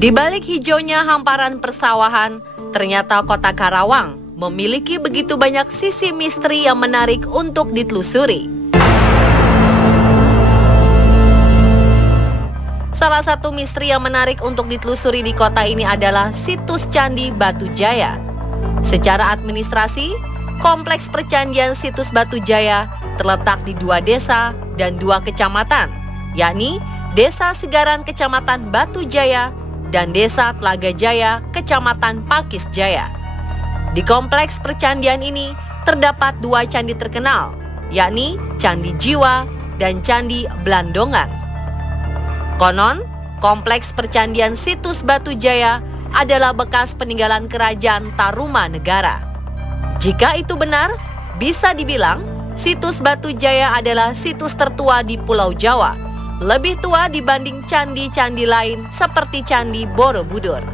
Di balik hijaunya hamparan persawahan, ternyata kota Karawang memiliki begitu banyak sisi misteri yang menarik untuk ditelusuri. Salah satu misteri yang menarik untuk ditelusuri di kota ini adalah situs Candi Batu Jaya. Secara administrasi, kompleks percandian situs Batu Jaya terletak di 2 desa dan 2 kecamatan, yakni Desa Segaran Kecamatan Batu Jaya dan Desa Telaga Jaya, Kecamatan Pakis Jaya. Di kompleks percandian ini terdapat 2 candi terkenal, yakni Candi Jiwa dan Candi Blandongan. Konon, kompleks percandian situs Batu Jaya adalah bekas peninggalan kerajaan Tarumanegara. Jika itu benar, bisa dibilang situs Batu Jaya adalah situs tertua di Pulau Jawa, lebih tua dibanding candi-candi lain seperti Candi Borobudur.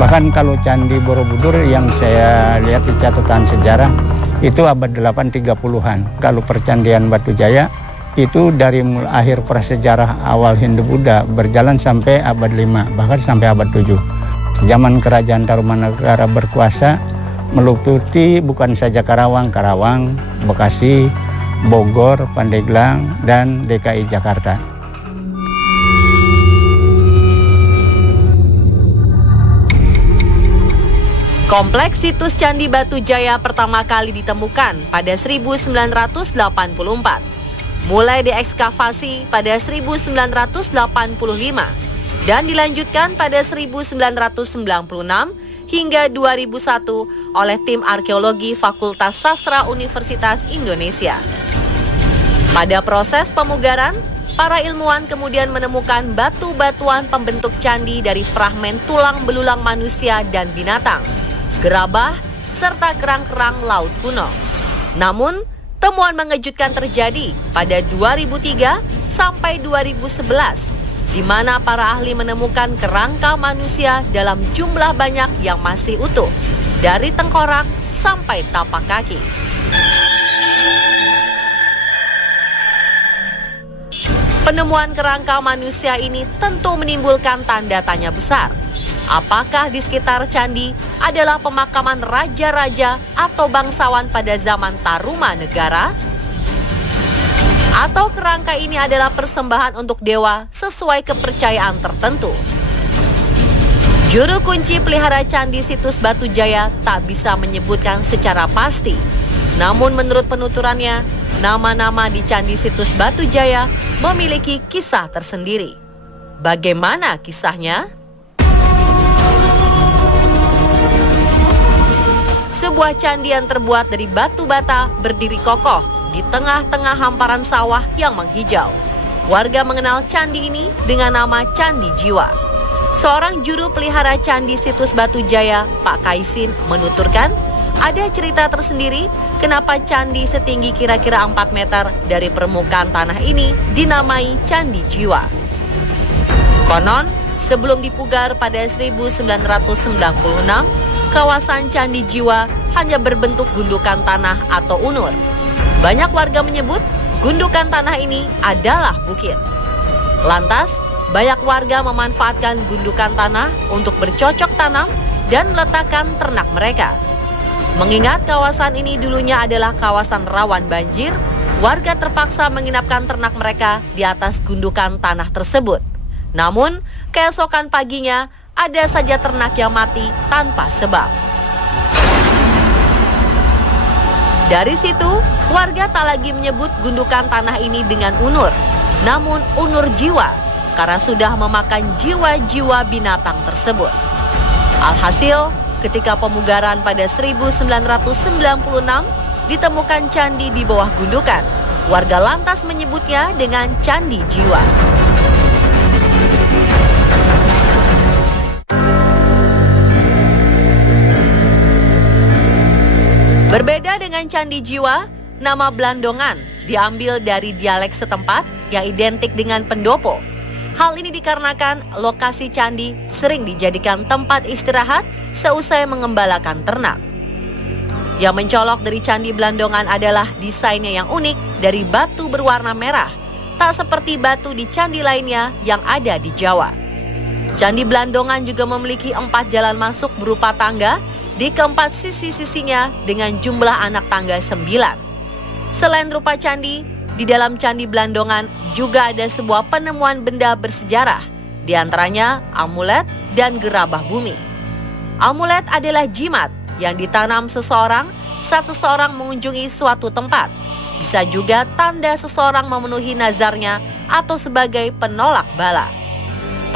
Bahkan kalau Candi Borobudur yang saya lihat di catatan sejarah itu abad 830-an. Kalau percandian Batu Jaya itu dari akhir prasejarah awal Hindu-Buddha berjalan sampai abad 5, bahkan sampai abad 7. Zaman kerajaan Tarumanegara berkuasa meliputi bukan saja Karawang, Bekasi, Bogor, Pandeglang, dan DKI Jakarta. Kompleks situs Candi Batu Jaya pertama kali ditemukan pada 1984. Mulai diekskavasi pada 1985 dan dilanjutkan pada 1996 hingga 2001 oleh tim arkeologi Fakultas Sastra Universitas Indonesia. Pada proses pemugaran, para ilmuwan kemudian menemukan batu-batuan pembentuk candi dari fragmen tulang belulang manusia dan binatang, gerabah, serta kerang-kerang laut kuno. Namun, temuan mengejutkan terjadi pada 2003 sampai 2011, di mana para ahli menemukan kerangka manusia dalam jumlah banyak yang masih utuh, dari tengkorak sampai tapak kaki. Penemuan kerangka manusia ini tentu menimbulkan tanda tanya besar. Apakah di sekitar candi adalah pemakaman raja-raja atau bangsawan pada zaman Tarumanegara? Atau kerangka ini adalah persembahan untuk dewa sesuai kepercayaan tertentu? Juru kunci pelihara candi situs Batu Jaya tak bisa menyebutkan secara pasti. Namun menurut penuturannya, nama-nama di candi situs Batu Jaya memiliki kisah tersendiri. Bagaimana kisahnya? Sebuah candi yang terbuat dari batu bata berdiri kokoh di tengah-tengah hamparan sawah yang menghijau. Warga mengenal candi ini dengan nama Candi Jiwa. Seorang juru pelihara candi situs Batu Jaya, Pak Kaisin, menuturkan ada cerita tersendiri kenapa candi setinggi kira-kira 4 meter dari permukaan tanah ini dinamai Candi Jiwa. Konon, sebelum dipugar pada 1996, kawasan Candi Jiwa hanya berbentuk gundukan tanah atau unur. Banyak warga menyebut gundukan tanah ini adalah bukit. Lantas, banyak warga memanfaatkan gundukan tanah untuk bercocok tanam dan meletakkan ternak mereka. Mengingat kawasan ini dulunya adalah kawasan rawan banjir, warga terpaksa menginapkan ternak mereka di atas gundukan tanah tersebut. Namun, keesokan paginya ada saja ternak yang mati tanpa sebab. Dari situ, warga tak lagi menyebut gundukan tanah ini dengan unur, namun unur jiwa, karena sudah memakan jiwa-jiwa binatang tersebut. Alhasil, ketika pemugaran pada 1996 ditemukan candi di bawah gundukan, warga lantas menyebutnya dengan Candi Jiwa. Berbeda dengan Candi Jiwa, nama Blandongan diambil dari dialek setempat yang identik dengan pendopo. Hal ini dikarenakan lokasi candi sering dijadikan tempat istirahat seusai mengembalakan ternak. Yang mencolok dari Candi Blandongan adalah desainnya yang unik dari batu berwarna merah, tak seperti batu di candi lainnya yang ada di Jawa. Candi Blandongan juga memiliki 4 jalan masuk berupa tangga di keempat sisi-sisinya dengan jumlah anak tangga 9. Selain rupa candi, di dalam Candi Blandongan juga ada sebuah penemuan benda bersejarah, di antaranya amulet dan gerabah bumi. Amulet adalah jimat yang ditanam seseorang saat seseorang mengunjungi suatu tempat. Bisa juga tanda seseorang memenuhi nazarnya atau sebagai penolak bala.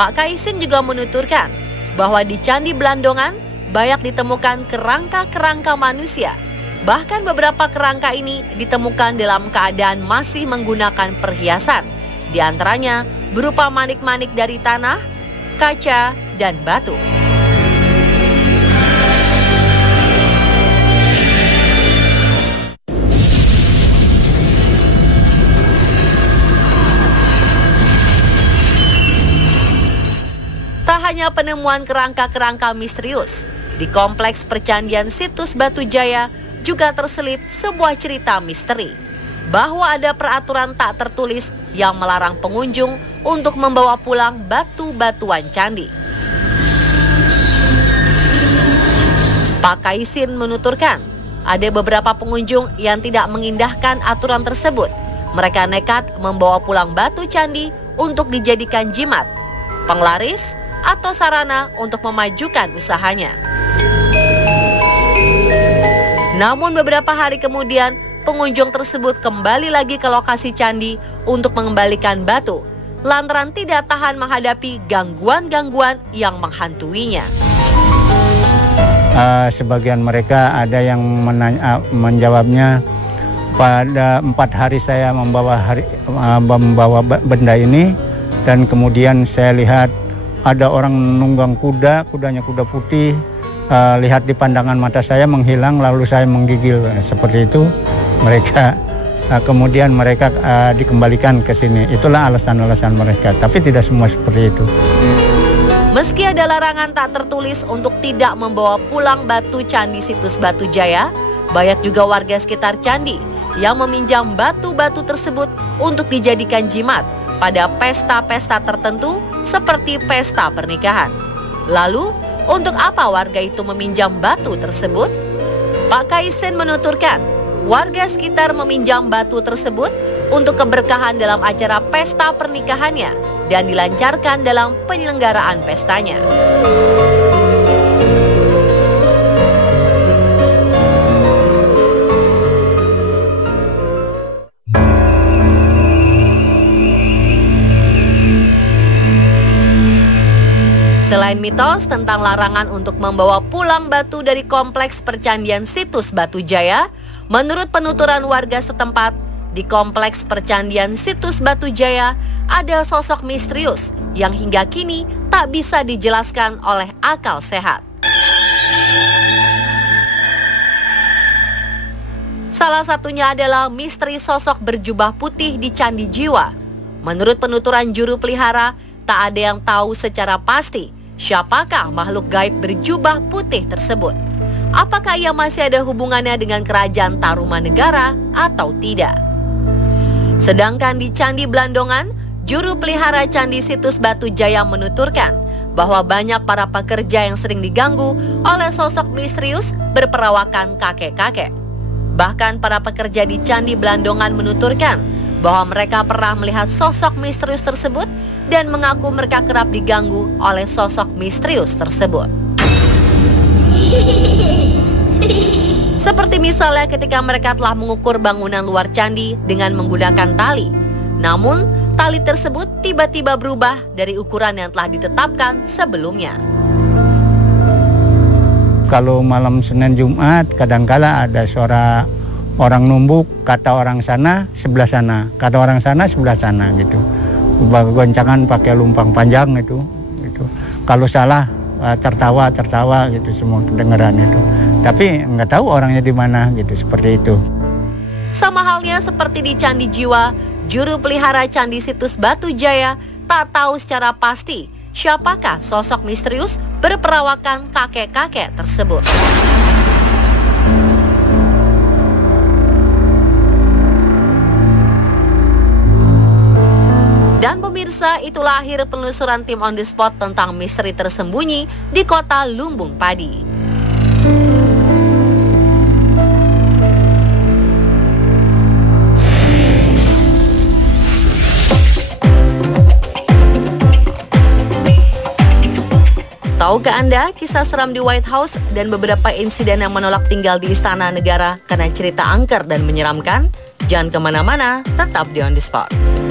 Pak Kaisin juga menuturkan bahwa di Candi Blandongan banyak ditemukan kerangka-kerangka manusia. Bahkan beberapa kerangka ini ditemukan dalam keadaan masih menggunakan perhiasan, di antaranya berupa manik-manik dari tanah, kaca, dan batu. Tak hanya penemuan kerangka-kerangka misterius, di kompleks percandian situs Batu Jaya juga terselip sebuah cerita misteri bahwa ada peraturan tak tertulis yang melarang pengunjung untuk membawa pulang batu-batuan candi. Pak Kaisin menuturkan, ada beberapa pengunjung yang tidak mengindahkan aturan tersebut. Mereka nekat membawa pulang batu candi untuk dijadikan jimat, penglaris, atau sarana untuk memajukan usahanya. Namun beberapa hari kemudian, pengunjung tersebut kembali lagi ke lokasi candi untuk mengembalikan batu, lantaran tidak tahan menghadapi gangguan-gangguan yang menghantuinya. Sebagian mereka ada yang menjawabnya, pada 4 hari saya membawa benda ini, dan kemudian saya lihat ada orang nunggang kudanya kuda putih, lihat di pandangan mata saya menghilang, lalu saya menggigil seperti itu. Mereka kemudian mereka dikembalikan ke sini. Itulah alasan-alasan mereka, tapi tidak semua seperti itu. Meski ada larangan tak tertulis untuk tidak membawa pulang batu candi situs Batu Jaya, banyak juga warga sekitar candi yang meminjam batu-batu tersebut untuk dijadikan jimat pada pesta-pesta tertentu seperti pesta pernikahan. Lalu, untuk apa warga itu meminjam batu tersebut? Pak Kaisin menuturkan, warga sekitar meminjam batu tersebut untuk keberkahan dalam acara pesta pernikahannya dan dilancarkan dalam penyelenggaraan pestanya. Selain mitos tentang larangan untuk membawa pulang batu dari kompleks percandian situs Batu Jaya, menurut penuturan warga setempat, di kompleks percandian situs Batu Jaya ada sosok misterius yang hingga kini tak bisa dijelaskan oleh akal sehat. Salah satunya adalah misteri sosok berjubah putih di Candi Jiwa. Menurut penuturan juru pelihara, tak ada yang tahu secara pasti siapakah makhluk gaib berjubah putih tersebut. Apakah ia masih ada hubungannya dengan kerajaan Tarumanegara atau tidak? Sedangkan di Candi Blandongan, juru pelihara Candi situs Batu Jaya menuturkan bahwa banyak para pekerja yang sering diganggu oleh sosok misterius berperawakan kakek-kakek. Bahkan para pekerja di Candi Blandongan menuturkan bahwa mereka pernah melihat sosok misterius tersebut dan mengaku mereka kerap diganggu oleh sosok misterius tersebut. Seperti misalnya ketika mereka telah mengukur bangunan luar candi dengan menggunakan tali. Namun, tali tersebut tiba-tiba berubah dari ukuran yang telah ditetapkan sebelumnya. Kalau malam Senin Jumat, kadangkala ada suara orang numbuk, kata orang sana sebelah sana, kata orang sana sebelah sana gitu. Goncangan pakai lumpang panjang itu. Kalau salah tertawa gitu, semua kedengaran itu. Tapi nggak tahu orangnya di mana gitu, seperti itu. Sama halnya seperti di Candi Jiwa, juru pelihara Candi situs Batu Jaya tak tahu secara pasti siapakah sosok misterius berperawakan kakek-kakek tersebut. Pemirsa, itulah akhir penelusuran tim On The Spot tentang misteri tersembunyi di kota Lumbung Padi. Tahukah Anda kisah seram di White House dan beberapa insiden yang menolak tinggal di istana negara karena cerita angker dan menyeramkan? Jangan kemana-mana, tetap di On The Spot.